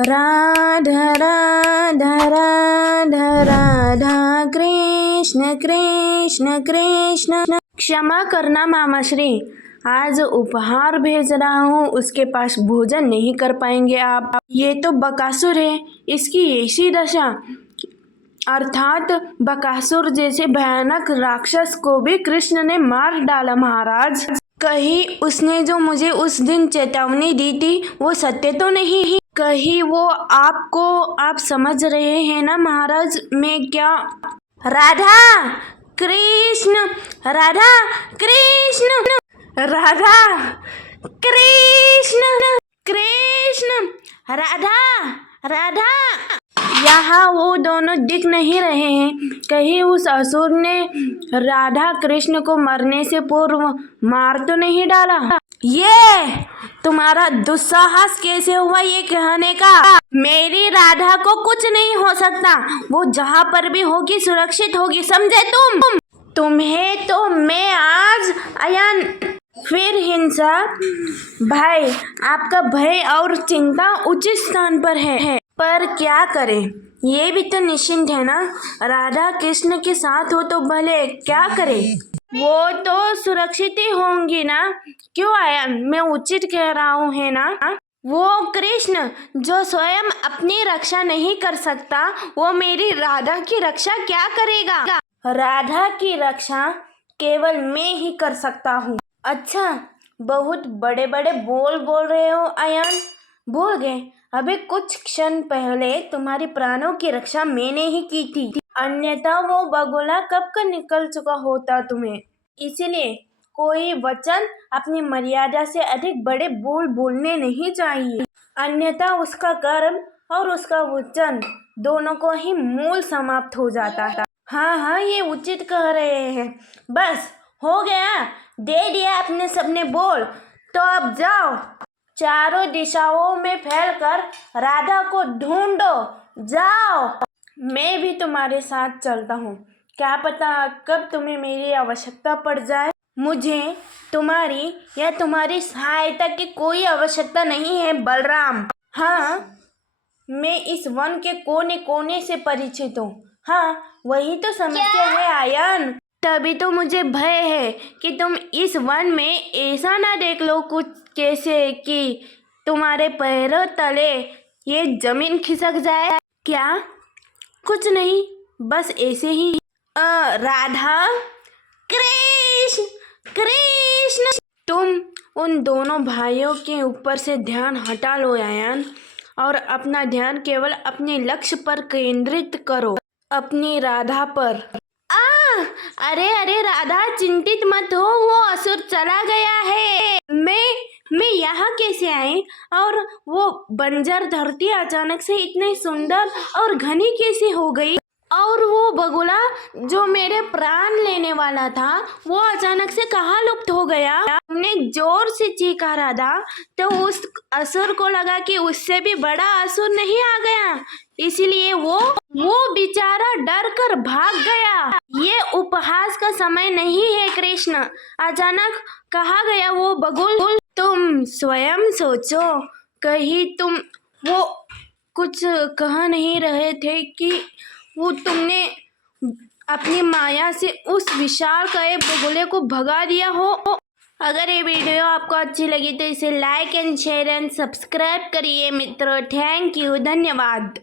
राधा राधा राधा राधा कृष्ण कृष्ण कृष्ण। क्षमा करना मामाश्री, आज उपहार भेज रहा हूँ, उसके पास भोजन नहीं कर पाएंगे आप। ये तो बकासुर है, इसकी ऐसी दशा। अर्थात बकासुर जैसे भयानक राक्षस को भी कृष्ण ने मार डाला महाराज। कहीं उसने जो मुझे उस दिन चेतावनी दी थी वो सत्य तो नहीं? कहीं वो आपको आप समझ रहे हैं ना महाराज मैं क्या? राधा कृष्ण राधा कृष्ण राधा कृष्ण कृष्ण राधा राधा। यहाँ वो दोनों दिख नहीं रहे हैं। कहीं उस असुर ने राधा कृष्ण को मरने से पूर्व मार तो नहीं डाला? ये तुम्हारा दुस्साहस कैसे हुआ ये कहने का? मेरी राधा को कुछ नहीं हो सकता, वो जहाँ पर भी होगी सुरक्षित होगी, समझे तुम? तुम्हें तो मैं आज अयन। फिर हिंसा? भाई आपका भय और चिंता उचित स्थान पर है, पर क्या करें, ये भी तो निश्चिंत है ना। राधा कृष्ण के साथ हो तो भले, क्या करें, वो तो सुरक्षित ही होंगी ना। क्यों आया, मैं उचित कह रहा हूँ है ना। वो कृष्ण जो स्वयं अपनी रक्षा नहीं कर सकता, वो मेरी राधा की रक्षा क्या करेगा? राधा की रक्षा केवल मैं ही कर सकता हूँ। अच्छा, बहुत बड़े बड़े बोल रहे हो अयन। भूल गए अभी कुछ क्षण पहले तुम्हारी प्राणों की रक्षा मैंने ही की थी, अन्यथा वो बगुला कब का निकल चुका होता तुम्हें। इसलिए कोई वचन अपनी मर्यादा से अधिक बड़े बोलने नहीं चाहिए, अन्यथा उसका कर्म और उसका वचन दोनों को ही मूल समाप्त हो जाता है। हाँ ये उचित कह रहे हैं। बस हो गया, दे दिया अपने सबने बोल, तो अब जाओ चारों दिशाओं में फैलकर राधा को ढूंढो, जाओ। मैं भी तुम्हारे साथ चलता हूँ, क्या पता कब तुम्हें मेरी आवश्यकता पड़ जाए। मुझे तुम्हारी या तुम्हारी सहायता की कोई आवश्यकता नहीं है बलराम। हाँ, मैं इस वन के कोने कोने से परिचित हूँ। हाँ, वही तो समस्या है आयन। तभी तो मुझे भय है कि तुम इस वन में ऐसा ना देख लो कुछ कैसे कि तुम्हारे पैरों तले ये जमीन खिसक जाए। क्या? कुछ नहीं, बस ऐसे ही। राधा कृष्ण कृष्ण। तुम उन दोनों भाइयों के ऊपर से ध्यान हटा लो आयन, और अपना ध्यान केवल अपने लक्ष्य पर केंद्रित करो, अपनी राधा पर। अरे राधा चिंतित मत हो, वो असुर चला गया है। मैं यहाँ कैसे आई, और वो बंजर धरती अचानक से इतनी सुंदर और घनी कैसे हो गई, और वो बगुला जो मेरे प्राण लेने वाला था वो अचानक से कहाँ लुप्त हो गया। हमने जोर से चीखा राधा, तो उस असुर को लगा कि उससे भी बड़ा असुर नहीं आ गया, इसलिए वो बेचारा डर कर भाग गया। ये उपहास का समय नहीं है कृष्ण, अचानक कहाँ गया वो बगुल? तुम स्वयं सोचो, कहीं तुम वो कुछ कह नहीं रहे थे कि वो तुमने अपनी माया से उस विशाल काय बगुले को भगा दिया हो। अगर ये वीडियो आपको अच्छी लगी तो इसे like and share and subscribe करिए मित्रों। थैंक यू, धन्यवाद।